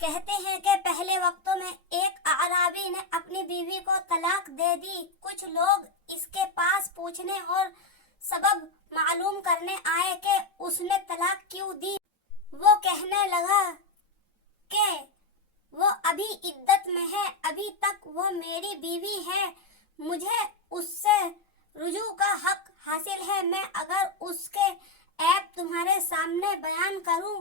کہتے ہیں کہ پہلے وقتوں میں ایک اعرابی نے اپنی بیوی کو طلاق دے دی۔ کچھ لوگ اس کے پاس پوچھنے اور سبب معلوم کرنے آئے کہ اس نے طلاق کیوں دی۔ وہ کہنے لگا کہ وہ ابھی عدت میں ہے، ابھی تک وہ میری بیوی ہے، مجھے اس سے رجوع کا حق حاصل ہے۔ میں اگر اس کے عیب تمہارے سامنے بیان کروں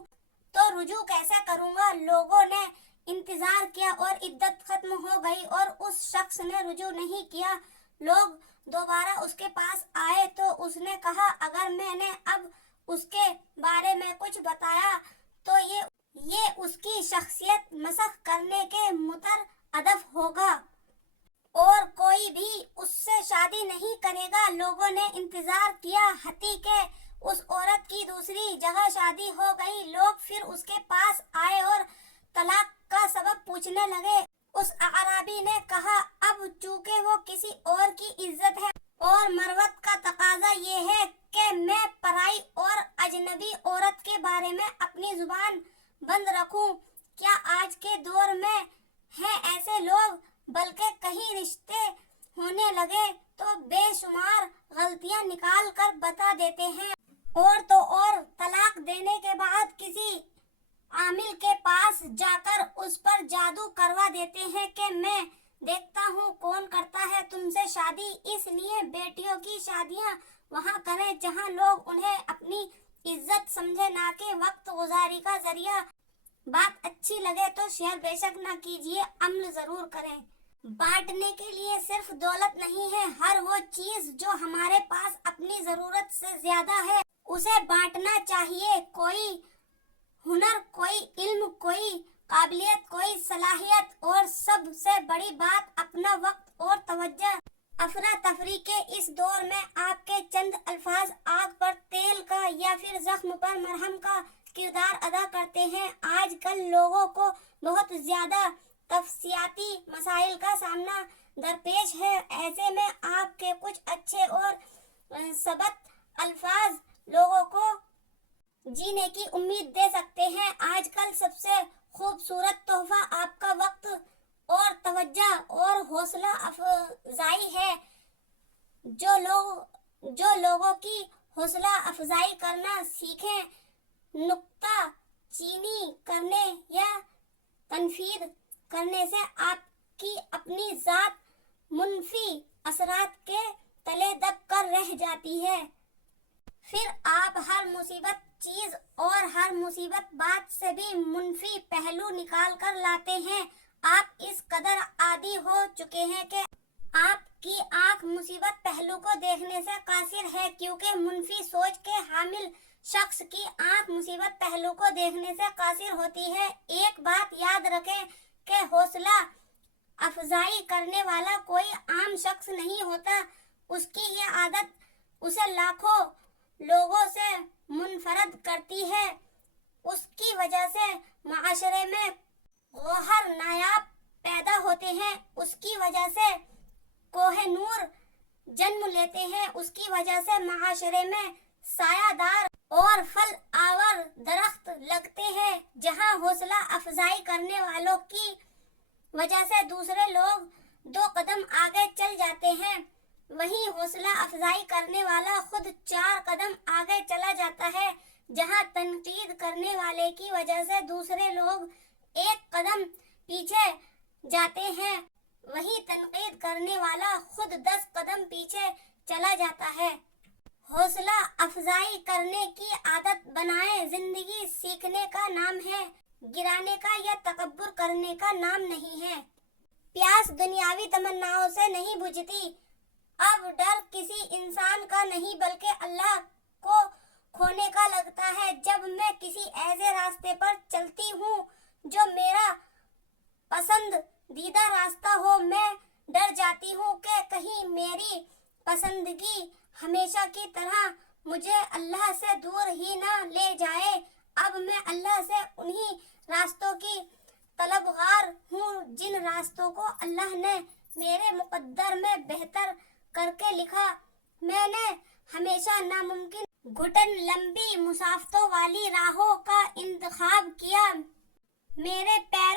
تو رجوع کیسے کروں گا؟ لوگوں نے انتظار کیا اور عدت ختم ہو گئی اور اس شخص نے رجوع نہیں کیا۔ لوگ دوبارہ اس کے پاس آئے تو اس نے کہا، اگر میں نے اب اس کے بارے میں کچھ بتایا تو یہ اس کی شخصیت مسخ کرنے کے مترادف ہوگا اور کوئی بھی اس سے شادی نہیں کرے گا۔ لوگوں نے انتظار کیا حتیٰ کہ اس عورت کی دوسری جگہ شادی ہو گئی۔ لوگ پھر اس کے پاس آئے اور طلاق کا سبب پوچھنے لگے۔ اس اعرابی نے کہا، اب چونکہ وہ کسی اور کی عزت ہے اور مروت کا تقاضا یہ ہے کہ میں پرائی اور اجنبی عورت کے بارے میں اپنی زبان بند رکھوں، کیا آج کے دور میں ہیں ایسے لوگ؟ بلکہ کہیں رشتے ہونے لگے تو بے شمار غلطیاں نکال کر بتا دیتے ہیں اور تو اور طلاق دینے کے بعد کسی عامل کے پاس جا کر اس پر جادو کروا دیتے ہیں کہ میں دیکھتا ہوں کون کرتا ہے تم سے شادی۔ اس لیے بیٹیوں کی شادیاں وہاں کریں جہاں لوگ انہیں اپنی عزت سمجھے، نہ کہ وقت گزاری کا ذریعہ۔ بات اچھی لگے تو شیئر بے شک نہ کیجیے، عمل ضرور کریں۔ بانٹنے کے لیے صرف دولت نہیں ہے، ہر وہ چیز جو ہمارے پاس اپنی ضرورت سے زیادہ ہے اسے بانٹنا چاہیے۔ کوئی ہنر، کوئی علم، کوئی قابلیت، کوئی صلاحیت، اور سب سے بڑی بات اپنا وقت اور توجہ۔ افراتفری کے اس دور میں آپ کے چند الفاظ آگ پر تیل کا یا پھر زخم پر مرہم کا کردار ادا کرتے ہیں۔ آج کل لوگوں کو بہت زیادہ تفصیلاتی مسائل کا سامنا درپیش ہے، ایسے میں آپ کے کچھ اچھے اور ثابت الفاظ لوگوں کو جینے کی امید دے سکتے ہیں۔ آج کل سب سے خوبصورت تحفہ آپ کا وقت اور توجہ اور حوصلہ افزائی ہے۔ جو لوگوں کی حوصلہ افزائی کرنا سیکھیں، نکتہ چینی کرنے یا تنقید کرنے سے آپ کی اپنی ذات منفی اثرات کے تلے دب کر رہ جاتی ہے۔ پھر آپ ہر مثبت چیز اور ہر مثبت بات سے بھی منفی پہلو نکال کر لاتے ہیں۔ آپ اس قدر عادی ہو چکے ہیں کہ آپ کی آنکھ مثبت پہلو کو دیکھنے سے قاصر ہے، کیونکہ منفی سوچ کے حامل شخص کی آنکھ مثبت پہلو کو دیکھنے سے قاصر ہوتی ہے۔ ایک بات یاد رکھیں کہ حوصلہ افزائی کرنے والا کوئی عام شخص نہیں ہوتا، اس کی یہ عادت اسے لاکھوں لوگوں سے منفرد کرتی ہے۔ اس کی وجہ سے معاشرے میں گوہر نایاب پیدا ہوتے ہیں، اس کی وجہ سے کوہ نور جنم لیتے ہیں، اس کی وجہ سے معاشرے میں سایہ دار اور پھل آور درخت لگتے ہیں۔ جہاں حوصلہ افزائی کرنے والوں کی وجہ سے دوسرے لوگ 2 قدم آگے چل جاتے ہیں، وہیں حوصلہ افزائی کرنے والا خود 4 قدم آگے چلا جاتا ہے۔ جہاں تنقید کرنے والے کی وجہ سے دوسرے لوگ 1 قدم پیچھے جاتے ہیں، وہیں تنقید کرنے والا خود 10 قدم پیچھے چلا جاتا ہے۔ حوصلہ افزائی کرنے کی عادت بنائیں، زندگی سیکھنے کا نام ہے، گرانے کا یا تکبر کرنے کا نام نہیں ہے۔ پیاس دنیاوی تمناؤں سے نہیں بجھتی۔ اب ڈر کسی انسان کا نہیں بلکہ اللہ کو کھونے کا لگتا ہے۔ جب میں کسی ایسے راستے پر چلتی ہوں جو میرا پسندیدہ راستہ ہو، میں ڈر جاتی ہوں کہ کہیں میری پسندگی ہمیشہ کی طرح مجھے اللہ سے دور ہی نہ لے جائے۔ اب میں اللہ سے انہی راستوں کی طلبگار ہوں جن راستوں کو اللہ نے میرے مقدر میں بہتر کر کے لکھا۔ میں نے ہمیشہ ناممکن گھٹن لمبی مسافتوں والی راہوں کا انتخاب کیا۔ میرے پیروں